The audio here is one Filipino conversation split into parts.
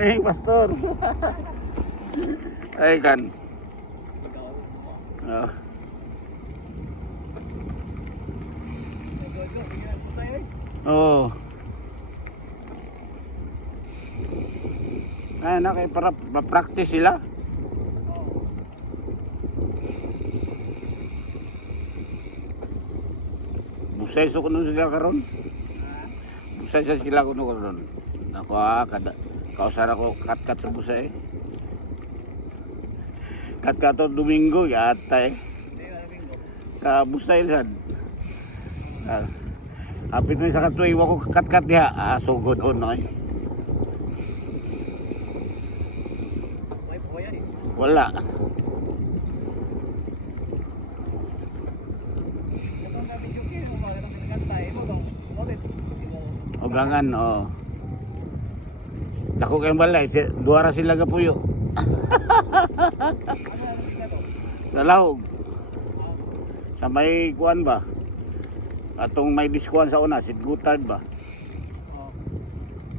morning, Pastor. Ay kan. Oh. Ay, nakay para practice sila. Busay so kuno sila karon. Busay sa sila kuno karon. Ako kada kausara ko kat sa busay. Kat Domingo yata eh. Ka busay sad. Apit mo sa katuy wako kat diha sugod on oy. Wala. Ogangan oh. Dako kay balay, duara sila gapuyo. Sa lahog. Sa may kuan ba? Atong may diskuan sa una, Sidgutard ba?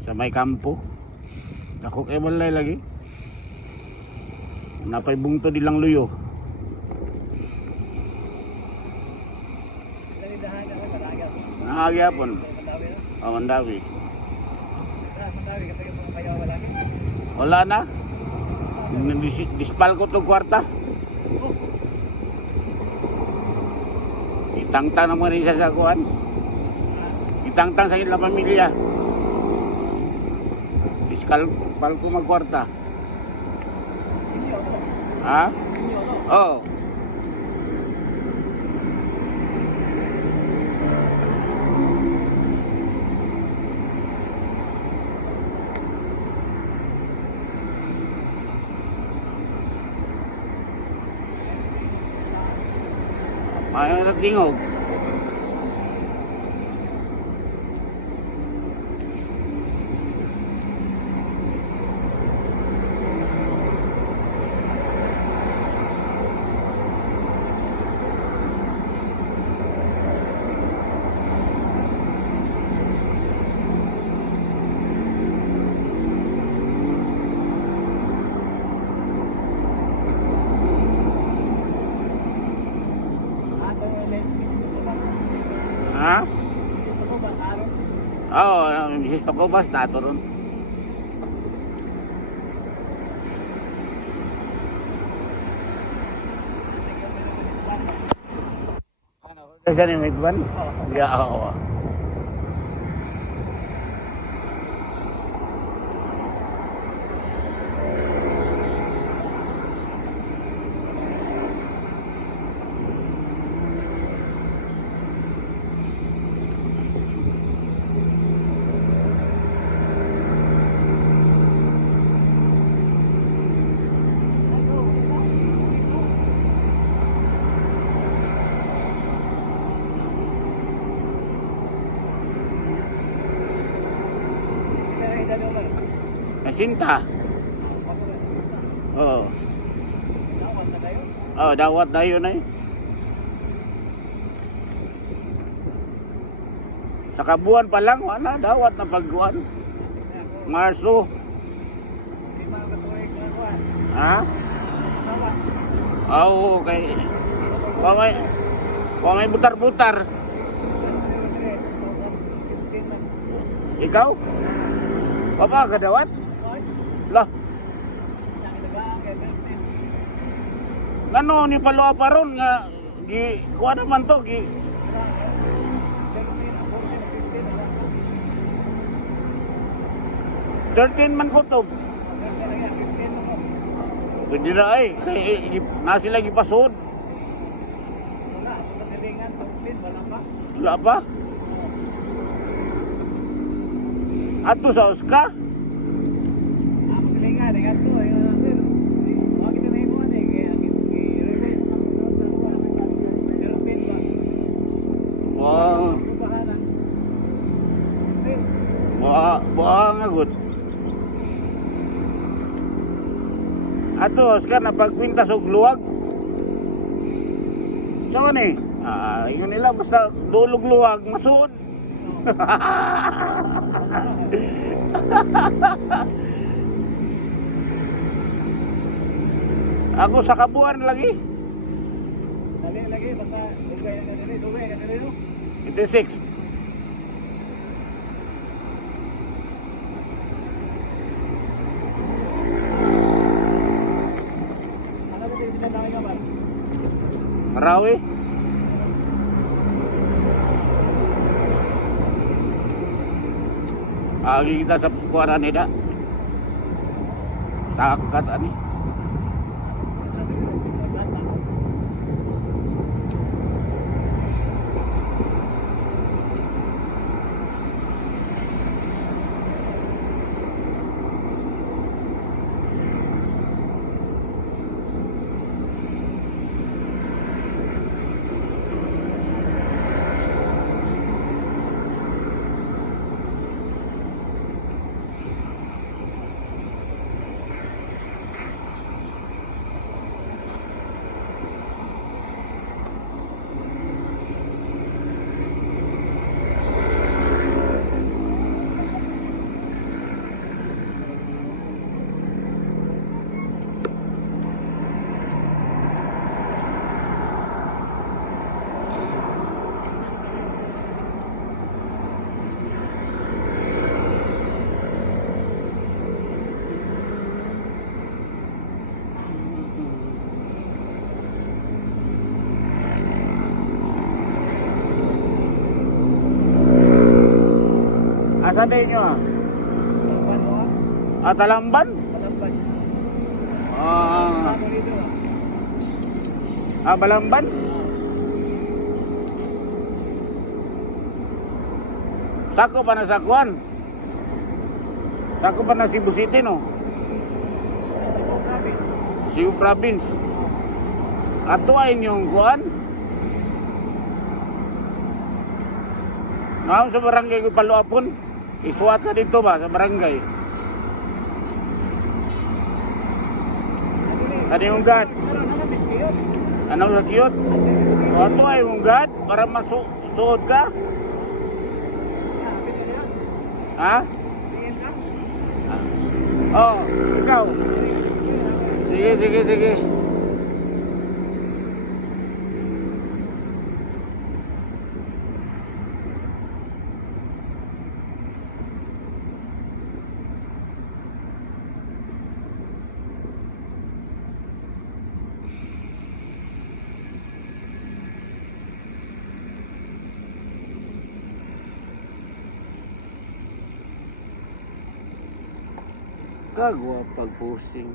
Sa may kampo. Dako kay balay lagi. Napay bungto dilang luyo. Nagyapon. Oh, Mandawi. Wala na. Dispal ko to kwarta. Itangtang naman rin siya sa kuwan. Itangtang sa ilang pamilya. Dispal ko magkwarta. Ha? Oh. Ayaw na tingog. Ha? Oo, Mrs. Pagobas na ito ron. Kasi ni may ban? Yeah, oo. Sinta. Oo. Oh, dawat dayon ay. Sa kabuan pa lang wala dawat na pagkuan. Marso. Ha? Oh, okay. Wamay butar-butar. Ikaw? Papa ka dawat? Lah. Ngano ni palo paron nga gi kuha naman to gi 13 man ko to. Pwede na ay na sila gipasod. Wala pa? Ato sa Oscar? Buang agud. Ato Oscar napagkwintas og luwag. So ni, yun nila basta dulog luwag masuod. Ako sa kabuan lagi. Dali lagi basta dugay na dali no. 86. Ano ba yung pinadaan nga ba? Marawi. Agi kita sa kuwaran nida. Sa akat ani. Asan din nyo ah? Talamban mo ah. Talamban? Talamban. Ah, Ano dito ah? Balamban? Sako pa na sakuan. Sako pa na Cebu City no? Cebu Province. Ato ay inyong kuan? Ngayon sa barangay ko Paluapon. Isuwat ka dito ba sa barangay? Ano yung gad? Ano sa kiyot? Ato ay yung gad para masuod ka? Ha? Oh, ikaw. Sige, sige, sige. Kagwa pagpusing.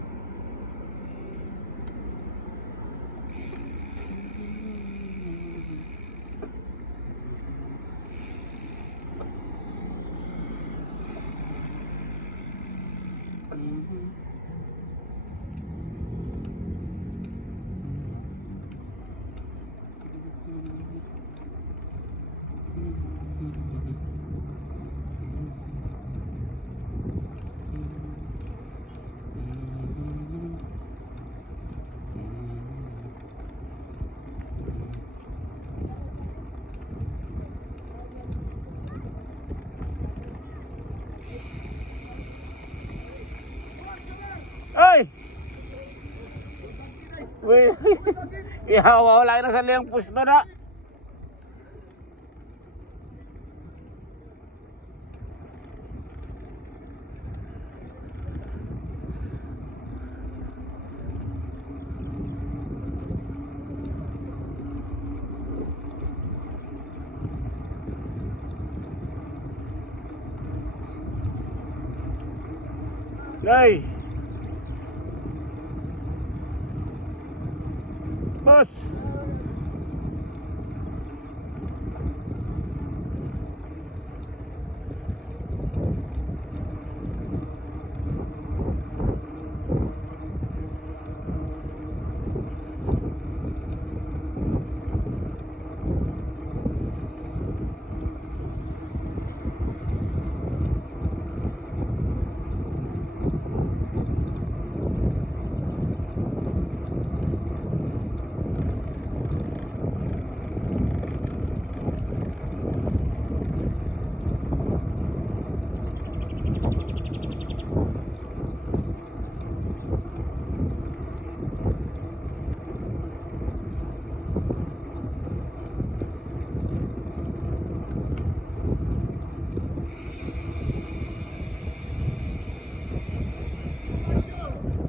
Ay! Wih, ihawa wala na sa liyang pusto na. Ay! Boss!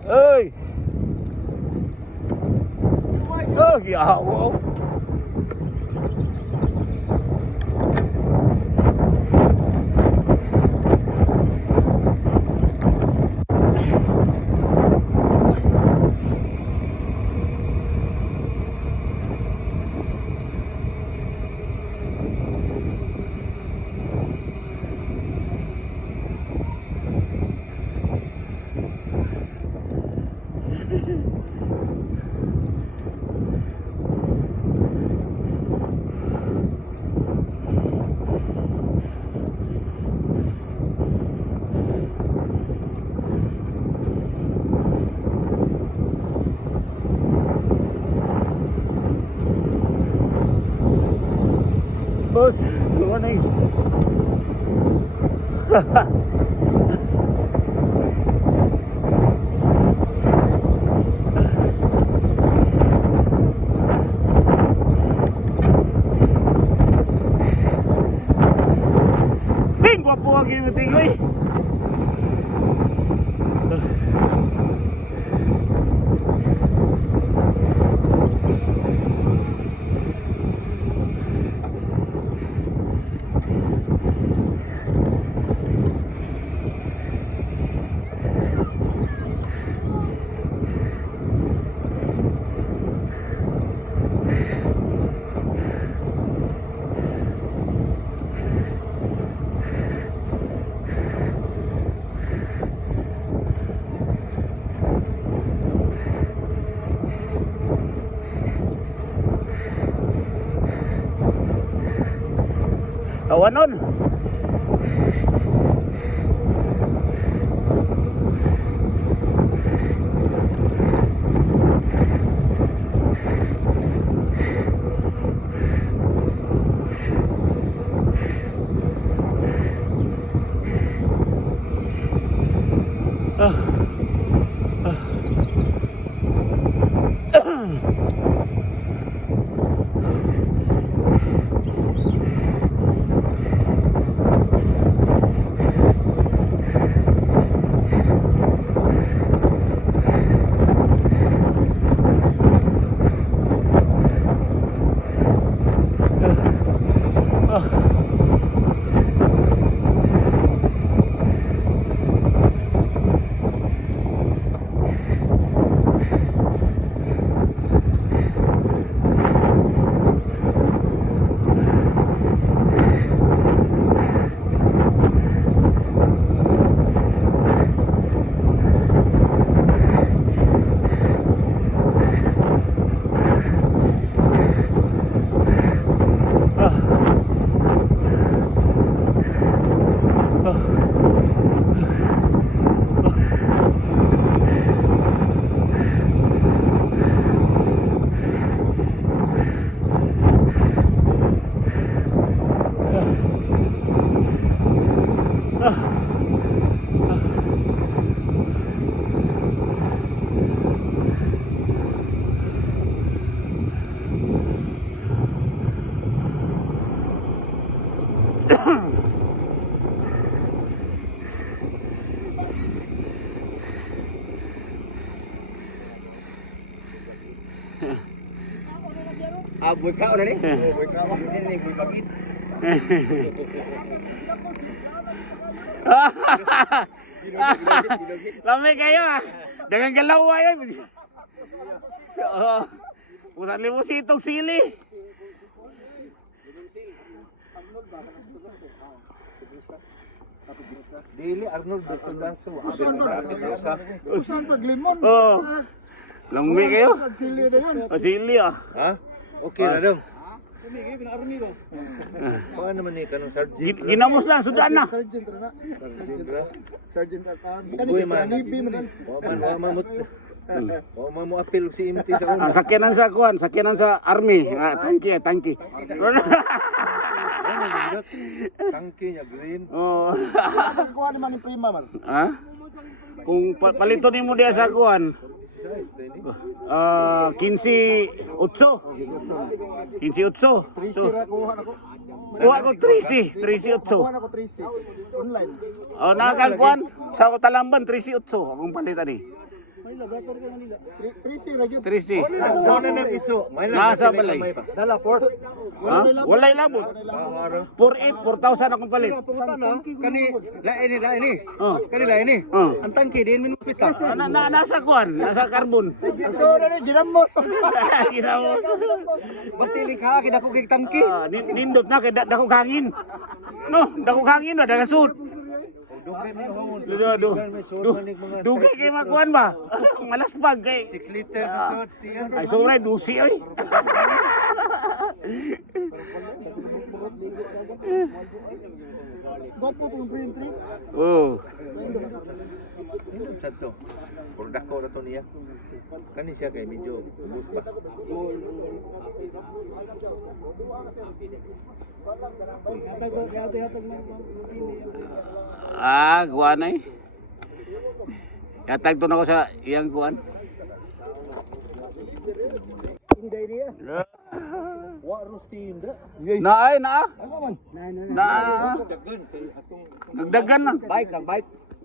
Oy! Oh, yawa. Boss, luwan na yun. Ting, guwapo ang ginuting ko eh. Tawanon. Aboy ka na ni. Aboy ka. Ini ni bagit. Lami kayo ah. Jangan galaw ayo. Oh. Usan limo sitog sili. Dili Arnold Bertondaso. Usan pag limon. Oh. Lami kayo. Sili na yun. Oh, sili ah. Ha? Okay na dong. Paano naman ni kanong sergeant? Ginamos na, sudan na. Sergeant na. Sergeant ra. Sergeant at arms. Uy, man. Nibi man. Wa man mo apil si MT sa una. Ang sakyanan sa kuan, sakyanan sa army. Ah, tangki, tangki. Ano nindot? Tangke niya green. Oh. Ang kuha naman ni Prima man. Ha? Kung palito nimo diya sa kuan, 15-8. 15-8. Trisi ra kuha na ko. Kuha ko 13-8. Kuha na ko trisi. Online. Oh, nakakal kuan sa Talamban 13-8 akong palitan ni. Manila, Black Order Manila. 3C ra gyud. 3C. Doon na nag-itso. May lang. Nasa balay. Dala port. Ha? Walay labot. 4,800, 4,000 akong palit. Pangutan na, kani lain ni. Oh. Kani lain ni. Oh. Ang tangke din minupita. Nasa kuan, nasa carbon. So na ni ginamot. Ginawa. Batilik ha, kidako kay tangke. Nindot na kay dakog hangin. No, dakog hangin na dagasud. Dugay kay makuan ba? Malaspag kay 6 liters sa shorts tiyan. ay sobra dusi oy. Gopo kung green tree. Oh. Santo. Puro dako na to niya. Kani siya kay medyo ubos ba. Hatag na. Kuan ay. Yatag to na ko sa iyang kuan. Inday niya. Wa rustin dra. Na ay na. Ano man? Na. Nagdagan man. Bike.